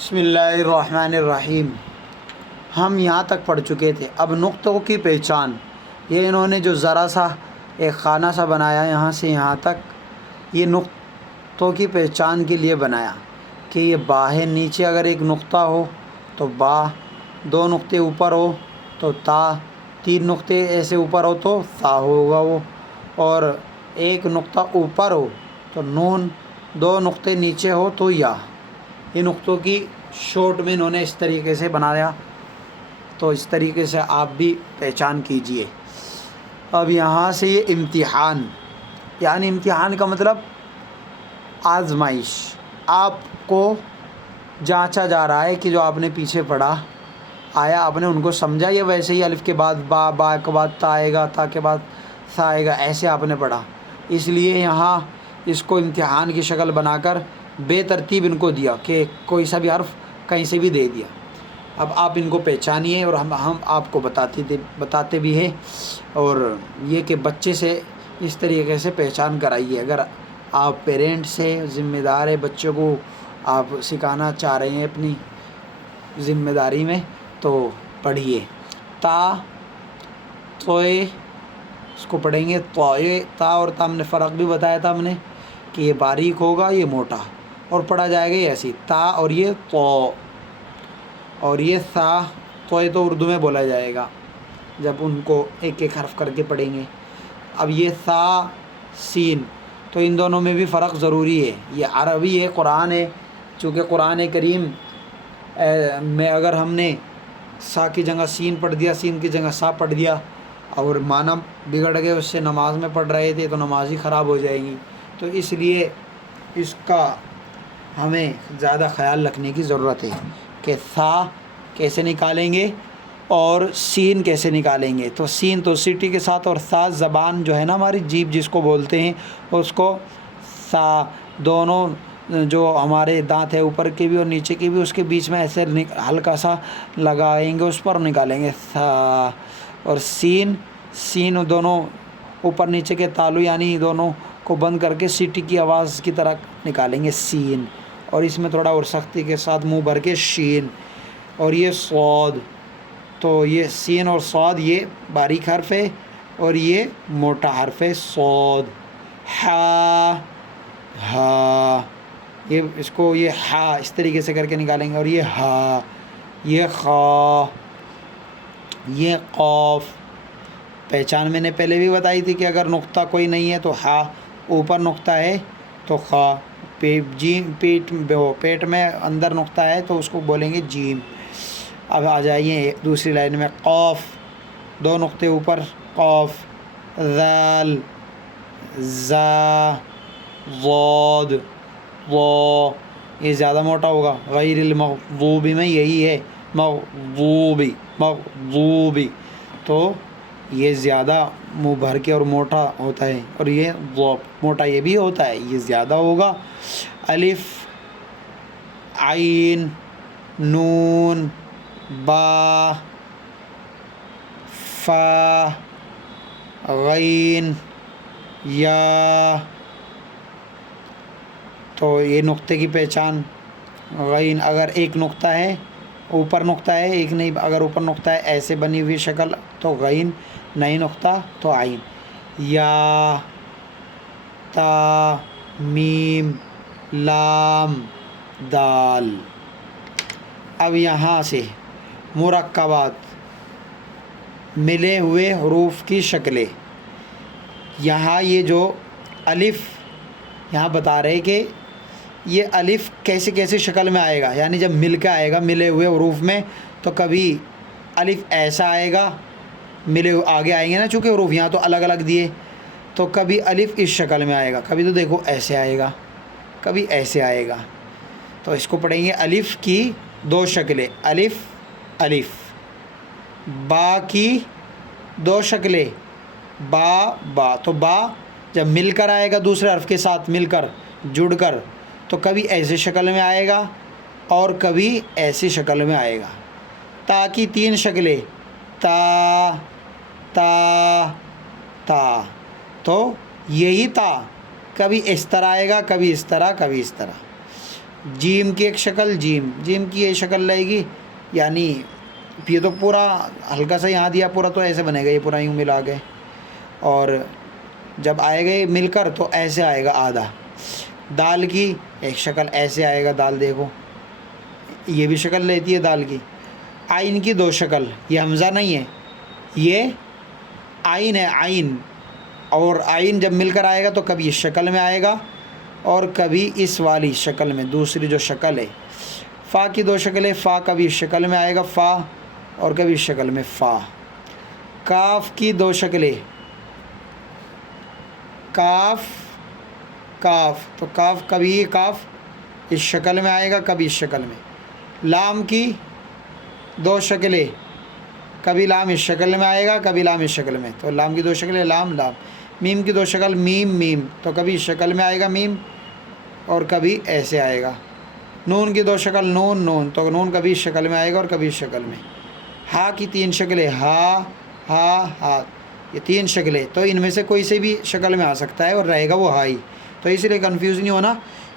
بسم اللہ الرحمن الرحیم۔ ہم یہاں تک پڑھ چکے تھے۔ اب نقطوں کی پہچان، یہ انہوں نے جو ذرا سا ایک خانہ سا بنایا یہاں سے یہاں تک، یہ نقطوں کی پہچان کے لیے بنایا کہ یہ با ہے، نیچے اگر ایک نقطہ ہو تو با، دو نقطے اوپر ہو تو تا، تین نقطے ایسے اوپر ہو تو ثا ہوگا وہ، اور ایک نقطہ اوپر ہو تو نون، دو نقطے نیچے ہو تو یا۔ یہ نقطوں کی شارٹ میں انہوں نے اس طریقے سے بنایا، تو اس طریقے سے آپ بھی پہچان کیجئے۔ اب یہاں سے یہ امتحان، یعنی امتحان کا مطلب آزمائش، آپ کو جانچا جا رہا ہے کہ جو آپ نے پیچھے پڑھا آیا آپ نے ان کو سمجھا، یا ویسے ہی الف کے بعد با، با کے بعد تا آئے گا، تا کے بعد ثا آئے گا، ایسے آپ نے پڑھا۔ اس لیے یہاں اس کو امتحان کی شکل بنا کر بے ترتیب ان کو دیا کہ کوئی سا بھی حرف کہیں سے بھی دے دیا۔ اب آپ ان کو پہچانیے، اور ہم آپ کو بتاتے بھی ہیں، اور یہ کہ بچے سے اس طریقے سے پہچان کرائیے۔ اگر آپ پیرنٹس سے ذمہ دار ہے، بچوں کو آپ سکھانا چاہ رہے ہیں اپنی ذمہ داری میں، تو پڑھیے۔ تا، توئے، اس کو پڑھیں گے توئے۔ تا اور تا ہم نے فرق بھی بتایا تھا ہم نے کہ یہ باریک ہوگا، یہ موٹا، اور پڑھا جائے گا یہ ایسی تا، اور یہ تو، اور یہ ثا۔ توئے تو اردو میں بولا جائے گا جب ان کو ایک ایک حرف کر کے پڑھیں گے۔ اب یہ ثا، سین، تو ان دونوں میں بھی فرق ضروری ہے۔ یہ عربی ہے، قرآن ہے، چونکہ قرآن کریم میں اگر ہم نے سا کی جگہ سین پڑھ دیا، سین کی جگہ سا پڑھ دیا، اور معنی بگڑ گئے، اس سے نماز میں پڑھ رہے تھے تو نماز ہی خراب ہو جائے گی۔ تو اس لیے اس کا ہمیں زیادہ خیال رکھنے کی ضرورت ہے کہ ثا کیسے نکالیں گے اور سین کیسے نکالیں گے۔ تو سین تو سیٹی کے ساتھ، اور ثا زبان جو ہے نا ہماری جیب جس کو بولتے ہیں، اس کو ثا، دونوں جو ہمارے دانت ہے اوپر کے بھی اور نیچے کے بھی، اس کے بیچ میں ایسے ہلکا سا لگائیں گے، اس پر نکالیں گے ثا۔ اور سین، سین دونوں اوپر نیچے کے تالو، یعنی دونوں کو بند کر کے سیٹی کی آواز کی طرح نکالیں گے سین، اور اس میں تھوڑا اور سختی کے ساتھ منہ بھر کے شین۔ اور یہ صاد، تو یہ سین اور صاد یہ باریک حرف ہے، اور یہ موٹا حرف ہے صاد۔ ہا، ہا، یہ اس کو یہ ہا اس طریقے سے کر کے نکالیں گے، اور یہ ہا، یہ خا، یہ قاف۔ پہچان میں نے پہلے بھی بتائی تھی کہ اگر نقطہ کوئی نہیں ہے تو ہا، اوپر نقطہ ہے تو خا، پیٹ میں اندر نقطہ ہے تو اس کو بولیں گے جیم۔ اب آ جائیے دوسری لائن میں، قاف، دو نقطے اوپر، قاف، ذال، زا، ضاد، ضا، یہ زیادہ موٹا ہوگا۔ غیر المغضوب میں یہی ہے، مغضوبی، مغضوبی، تو یہ زیادہ منہ بھر کے اور موٹا ہوتا ہے، اور یہ موٹا یہ بھی ہوتا ہے، یہ زیادہ ہوگا۔ الف، عین، نون، با، فا، غین، یا۔ تو یہ نقطے کی پہچان، غین اگر ایک نقطہ ہے، اوپر نقطہ ہے، ایک نہیں، اگر اوپر نقطہ ہے ایسے بنی ہوئی شکل تو غین، نہیں نقطہ تو عین۔ یا، تا، میم، لام، دال۔ اب یہاں سے مرکبات، ملے ہوئے حروف کی شکلیں۔ یہاں یہ جو الف، یہاں بتا رہے کہ یہ الف کیسے کیسے شکل میں آئے گا، یعنی جب مل کے آئے گا ملے ہوئے حروف میں، تو کبھی الف ایسا آئے گا، ملے آگے آئیں گے نا چونکہ حروف یہاں تو الگ الگ دیے، تو کبھی الف اس شکل میں آئے گا، کبھی تو دیکھو ایسے آئے گا، کبھی ایسے آئے گا۔ تو اس کو پڑھیں گے الف کی دو شکلیں، الف، الف۔ با کی دو شکلیں، با، با، تو با جب مل کر آئے گا دوسرے حرف کے ساتھ مل کر، جڑ کر، تو کبھی ایسے شکل میں آئے گا اور کبھی ایسی شکل میں آئے گا۔ تا کی تین شکلیں، تا، تا، تا، تو یہی تا کبھی اس طرح آئے گا، کبھی اس طرح، کبھی اس طرح۔ جیم کی ایک شکل جیم کی یہ شکل رہے گی، یعنی یہ تو پورا ہلکا سا یہاں دیا، پورا تو ایسے بنے گا، یہ پورا یوں ملا کے، اور جب آئے گا یہ مل کر تو ایسے آئے گا آدھا۔ دال کی ایک شکل ایسے آئے گا، دال دیکھو یہ بھی شکل لیتی ہے دال کی۔ آئین کی دو شکل، یہ حمزہ نہیں ہے، یہ آئین ہے، آئین، اور آئین جب مل کر آئے گا تو کبھی اس شکل میں آئے گا اور کبھی اس والی شکل میں، دوسری جو شکل ہے۔ فا کی دو شکلیں، فا کبھی اس شکل میں آئے گا فا، اور کبھی اس شکل میں فا۔ کاف کی دو شکلیں، کاف کاف، تو کاف کبھی کاف اس شکل میں آئے گا، کبھی اس شکل میں۔ لام کی دو شکلیں، کبھی لام اس شکل میں آئے گا، کبھی لام اس شکل میں، تو لام کی دو شکلیں لام لام۔ میم کی دو شکل میم میم، تو کبھی اس شکل میں آئے گا میم اور کبھی ایسے آئے گا۔ نون کی دو شکل نون نون، تو نون کبھی اس شکل میں آئے گا اور کبھی اس شکل میں۔ ہا کی تین شکلیں، ہا ہا ہا، یہ تین شکلیں، تو ان میں سے کوئی سے بھی شکل میں آ سکتا ہے اور رہے گا وہ ہائی، تو اس لیے کنفیوز نہیں ہونا،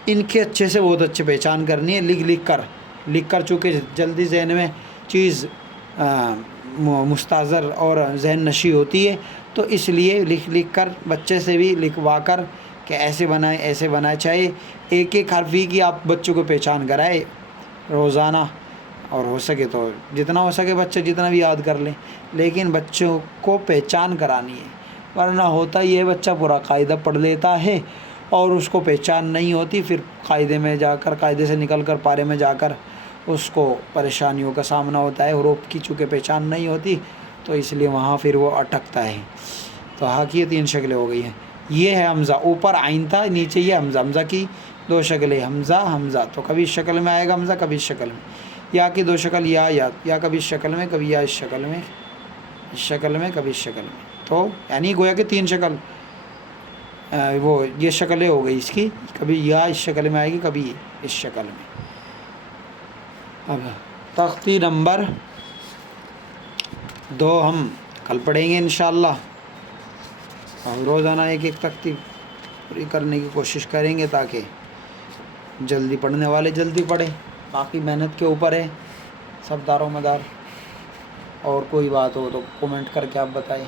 ان کے اچھے سے بہت اچھے پہچان کرنی ہے، لکھ کر چونکہ جلدی ذہن میں چیز مستحضر اور ذہن نشی ہوتی ہے، تو اس لیے لکھ کر بچے سے بھی لکھوا کر کہ ایسے بنائیں ایسے بنائیں، چاہے ایک ایک حرفی کی آپ بچوں کو پہچان کرائے روزانہ، اور ہو سکے تو جتنا ہو سکے بچے جتنا بھی یاد کر لیں، لیکن بچوں کو پہچان کرانی ہے، ورنہ ہوتا یہ بچہ پورا قاعدہ پڑھ لیتا ہے اور اس کو پہچان نہیں ہوتی، پھر قاعدے میں جا کر، قاعدے سے نکل کر پارے میں جا کر اس کو پریشانیوں کا سامنا ہوتا ہے، حروف کی چونکہ پہچان نہیں ہوتی تو اس لیے وہاں پھر وہ اٹکتا ہے۔ تو ہا کی تین شکلیں ہو گئی ہیں۔ یہ ہے حمزہ، اوپر آئین تھا، نیچے یہ حمزہ، حمزہ کی دو شکلیں، حمزہ حمزہ، تو کبھی اس شکل میں آئے گا حمزہ، کبھی اس شکل میں۔ یا کی دو شکل، یا کبھی اس شکل میں، کبھی یا اس شکل میں، اس شکل میں، کبھی اس شکل میں، تو یعنی گویا کہ تین شکل، وہ یہ شکلیں ہو گئی اس کی، کبھی یا اس شکل میں آئے گی، کبھی اس شکل میں۔ اب تختی نمبر 2 ہم کل پڑھیں گے انشاءاللہ، اور روزانہ ایک ایک تختی پوری کرنے کی کوشش کریں گے تاکہ جلدی پڑھنے والے جلدی پڑھیں، باقی محنت کے اوپر ہے سب دار و مدار، اور کوئی بات ہو تو کومنٹ کر کے آپ بتائیں۔